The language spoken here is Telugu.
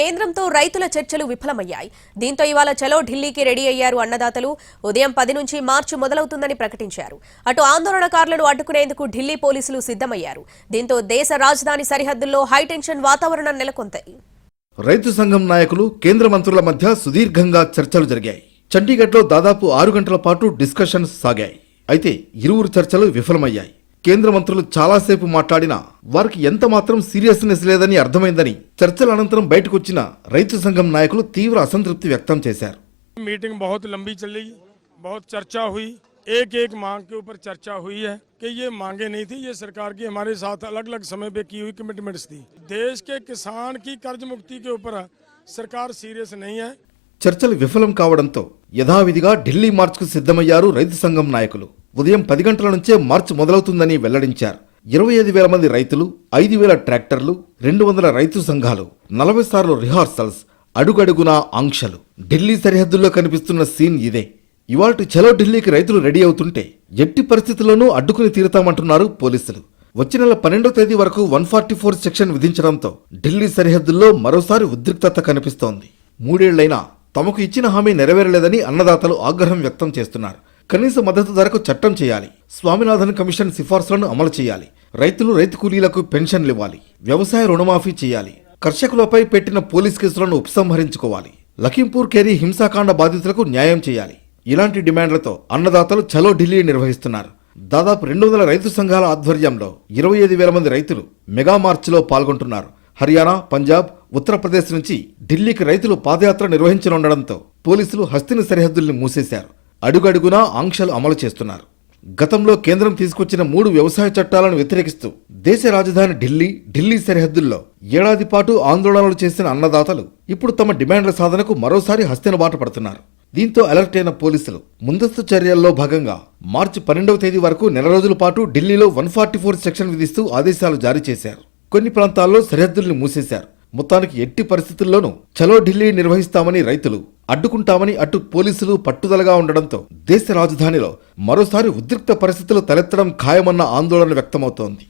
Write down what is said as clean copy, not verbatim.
కేంద్రంతో రైతుల చర్చలు విఫలమయ్యాయి. దీంతో ఇవాళ చలో ఢిల్లీకి రెడీ అయ్యారు అన్నదాతలు. ఉదయం 10 నుంచి మార్చి మొదలవుతుందని ప్రకటించారు. అటు ఆందోళనకారులను అడ్డుకునేందుకు ఢిల్లీ పోలీసులు సిద్ధమయ్యారు. దీంతో దేశ రాజధాని సరిహద్దుల్లో హైటెన్షన్ వాతావరణం నెలకొంది. రైతు సంఘం నాయకులు కేంద్ర మంత్రుల మధ్య సుదీర్ఘంగా చర్చలు జరిగాయి. చండీగఢ్లో దాదాపు 6 గంటల పాటు డిస్కషన్స్ సాగాయి. అయితే ఇరువురు చర్చలు విఫలమయ్యాయి. కేంద్ర మంత్రులు చాలాసేపు మాట్లాడినా వారికి ఎంత మాత్రం సీరియస్నెస్ లేదని అర్థమైందని చర్చల అనంతరం బయటకు వచ్చిన రైతు సంఘం నాయకులు తీవ్ర అసంతృప్తి వ్యక్తం చేశారు. मीटिंग बहुत लंबी चली, बहुत चर्चा हुई, एक मांग के ऊपर चर्चा हुई है कि ये मांगे नहीं थी, ये सरकार की हमारे साथ अलग अलग समय पे की हुई कमिटमेंट्स थी। देश के किसान की कर्ज मुक्ति के ऊपर सरकार सीरियस नहीं है। చర్చలు విఫలం కావడంతో యథావిధిగా ఢిల్లీ మార్చ్కు సిద్ధమయ్యారు రైతు సంఘం నాయకులు. ఉదయం 10 గంటల నుంచే మార్చ్ మొదలవుతుందని వెల్లడించారు. 25,000 మంది రైతులు, 5,000 ట్రాక్టర్లు, 200 రైతు సంఘాలు, 40 సార్లు రిహార్సల్స్, అడుగడుగునా ఆంక్షలు. ఢిల్లీ సరిహద్దుల్లో కనిపిస్తున్న సీన్ ఇదే. ఇవాల్టి చలో ఢిల్లీకి రైతులు రెడీ అవుతుంటే ఎట్టి పరిస్థితుల్లోనూ అడ్డుకుని తీరుతామంటున్నారు పోలీసులు. వచ్చే నెల 12వ తేదీ వరకు 144 సెక్షన్ విధించడంతో ఢిల్లీ సరిహద్దుల్లో మరోసారి ఉద్రిక్తత కనిపిస్తోంది. 3 ఏళ్లైనా తమకు ఇచ్చిన హామీ నెరవేరలేదని అన్నదాతలు ఆగ్రహం వ్యక్తం చేస్తున్నారు. కనీస మద్దతు ధరకు చట్టం చేయాలి, స్వామినాథన్ కమిషన్ సిఫార్సులను అమలు చేయాలి, రైతులు రైతు కూలీలకు పెన్షన్లు ఇవ్వాలి, వ్యవసాయ రుణమాఫీ చేయాలి, కర్షకులపై పెట్టిన పోలీస్ కేసులను ఉపసంహరించుకోవాలి, లఖింపూర్ ఖేరీ హింసాకాండ బాధితులకు న్యాయం చేయాలి. ఇలాంటి డిమాండ్లతో అన్నదాతలు చలో ఢిల్లీ నిర్వహిస్తున్నారు. దాదాపు 200 రైతు సంఘాల ఆధ్వర్యంలో 25,000 మంది రైతులు మెగా మార్చ్లో పాల్గొంటున్నారు. హర్యానా, పంజాబ్, ఉత్తరప్రదేశ్ నుంచి ఢిల్లీకి రైతులు పాదయాత్ర నిర్వహించనుండడంతో పోలీసులు హస్తిని సరిహద్దుల్ని మూసేశారు. అడుగడుగునా ఆంక్షలు అమలు చేస్తున్నారు. గతంలో కేంద్రం తీసుకొచ్చిన 3 వ్యవసాయ చట్టాలను వ్యతిరేకిస్తూ దేశ రాజధాని ఢిల్లీ సరిహద్దుల్లో ఏడాది పాటు ఆందోళనలు చేసిన అన్నదాతలు ఇప్పుడు తమ డిమాండ్ల సాధనకు మరోసారి హస్తిన బాట పడుతున్నారు. దీంతో అలర్ట్ అయిన పోలీసులు ముందస్తు చర్యల్లో భాగంగా మార్చి 12వ తేదీ వరకు నెల రోజుల పాటు ఢిల్లీలో 144 సెక్షన్ విధిస్తూ ఆదేశాలు జారీ చేశారు. కొన్ని ప్రాంతాల్లో సరిహద్దుల్ని మూసేశారు. మొత్తానికి ఎట్టి పరిస్థితుల్లోనూ చలో ఢిల్లీ నిర్వహిస్తామని రైతులు, అడ్డుకుంటామని అటు పోలీసులు పట్టుదలగా ఉండడంతో దేశ రాజధానిలో మరోసారి ఉద్రిక్త పరిస్థితులు తలెత్తడం ఖాయమన్న ఆందోళన వ్యక్తమవుతోంది.